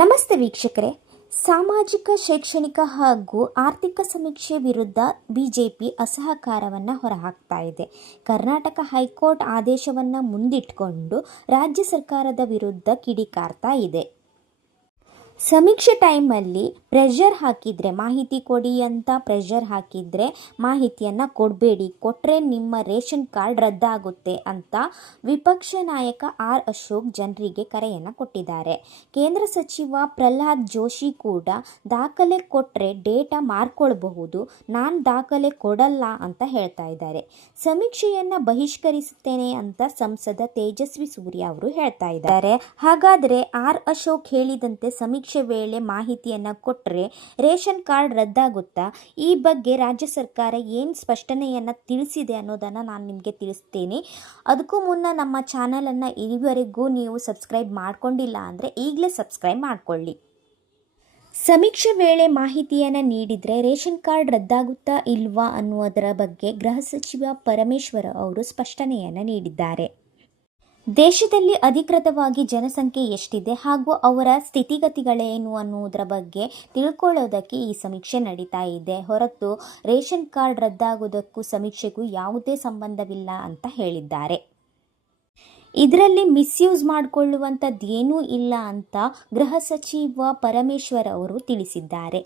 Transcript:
ನಮಸ್ತೆ ವೀಕ್ಷಕರೇ. ಸಾಮಾಜಿಕ, ಶೈಕ್ಷಣಿಕ ಹಾಗೂ ಆರ್ಥಿಕ ಸಮೀಕ್ಷೆ ವಿರುದ್ಧ ಬಿಜೆಪಿ ಅಸಹಕಾರವನ್ನು ಹೊರಹಾಕ್ತಾ ಇದೆ. ಕರ್ನಾಟಕ ಹೈಕೋರ್ಟ್ ಆದೇಶವನ್ನು ಮುಂದಿಟ್ಟುಕೊಂಡು ರಾಜ್ಯ ಸರ್ಕಾರದ ವಿರುದ್ಧ ಕಿಡಿಕಾರ್ತಾ ಇದೆ. ಸಮೀಕ್ಷೆ ಟೈಮಲ್ಲಿ ಪ್ರೆಷರ್ ಹಾಕಿದರೆ, ಮಾಹಿತಿ ಕೊಡಿ ಅಂತ ಪ್ರೆಷರ್ ಹಾಕಿದರೆ ಮಾಹಿತಿಯನ್ನು ಕೊಡಬೇಡಿ, ಕೊಟ್ಟರೆ ನಿಮ್ಮ ರೇಷನ್ ಕಾರ್ಡ್ ರದ್ದಾಗುತ್ತೆ ಅಂತ ವಿಪಕ್ಷ ನಾಯಕ ಆರ್ ಅಶೋಕ್ ಜನರಿಗೆ ಕರೆಯನ್ನು ಕೊಟ್ಟಿದ್ದಾರೆ. ಕೇಂದ್ರ ಸಚಿವ ಪ್ರಹ್ಲಾದ್ ಜೋಶಿ ಕೂಡ ದಾಖಲೆ ಕೊಟ್ಟರೆ ಡೇಟಾ ಮಾರ್ಕೊಳ್ಬಹುದು, ನಾನು ದಾಖಲೆ ಕೊಡಲ್ಲ ಅಂತ ಹೇಳ್ತಾ ಇದ್ದಾರೆ. ಸಮೀಕ್ಷೆಯನ್ನು ಬಹಿಷ್ಕರಿಸುತ್ತೇನೆ ಅಂತ ಸಂಸದ ತೇಜಸ್ವಿ ಸೂರ್ಯ ಅವರು ಹೇಳ್ತಾ ಇದ್ದಾರೆ. ಹಾಗಾದರೆ ಆರ್ ಅಶೋಕ್ ಹೇಳಿದಂತೆ ಸಮೀಕ್ಷೆ ವೇಳೆ ಮಾಹಿತಿಯನ್ನು ಕೊಟ್ಟರೆ ರೇಷನ್ ಕಾರ್ಡ್ ರದ್ದಾಗುತ್ತಾ? ಈ ಬಗ್ಗೆ ರಾಜ್ಯ ಸರ್ಕಾರ ಏನು ಸ್ಪಷ್ಟನೆಯನ್ನು ತಿಳಿಸಿದೆ ಅನ್ನೋದನ್ನು ನಾನು ನಿಮಗೆ ತಿಳಿಸ್ತೇನೆ. ಅದಕ್ಕೂ ಮುನ್ನ ನಮ್ಮ ಚಾನಲನ್ನು ಈವರೆಗೂ ನೀವು ಸಬ್ಸ್ಕ್ರೈಬ್ ಮಾಡ್ಕೊಂಡಿಲ್ಲ ಅಂದರೆ ಈಗಲೇ ಸಬ್ಸ್ಕ್ರೈಬ್ ಮಾಡಿಕೊಳ್ಳಿ. ಸಮೀಕ್ಷೆ ವೇಳೆ ಮಾಹಿತಿಯನ್ನು ನೀಡಿದರೆ ರೇಷನ್ ಕಾರ್ಡ್ ರದ್ದಾಗುತ್ತಾ ಇಲ್ವಾ ಅನ್ನುವುದರ ಬಗ್ಗೆ ಗೃಹ ಸಚಿವ ಪರಮೇಶ್ವರ್ ಅವರು ಸ್ಪಷ್ಟನೆಯನ್ನು ನೀಡಿದ್ದಾರೆ. ದೇಶದಲ್ಲಿ ಅಧಿಕೃತವಾಗಿ ಜನಸಂಖ್ಯೆ ಎಷ್ಟಿದೆ ಹಾಗೂ ಅವರ ಸ್ಥಿತಿಗತಿಗಳೇನು ಅನ್ನುವುದರ ಬಗ್ಗೆ ತಿಳ್ಕೊಳ್ಳೋದಕ್ಕೆ ಈ ಸಮೀಕ್ಷೆ ನಡೀತಾ ಇದೆ ಹೊರತು ರೇಷನ್ ಕಾರ್ಡ್ ರದ್ದಾಗೋದಕ್ಕೂ ಸಮೀಕ್ಷೆಗೂ ಯಾವುದೇ ಸಂಬಂಧವಿಲ್ಲ ಅಂತ ಹೇಳಿದ್ದಾರೆ. ಇದರಲ್ಲಿ ಮಿಸ್ಯೂಸ್ ಮಾಡಿಕೊಳ್ಳುವಂಥದ್ದೇನೂ ಇಲ್ಲ ಅಂತ ಗೃಹ ಸಚಿವ ಪರಮೇಶ್ವರ್ ಅವರು ತಿಳಿಸಿದ್ದಾರೆ.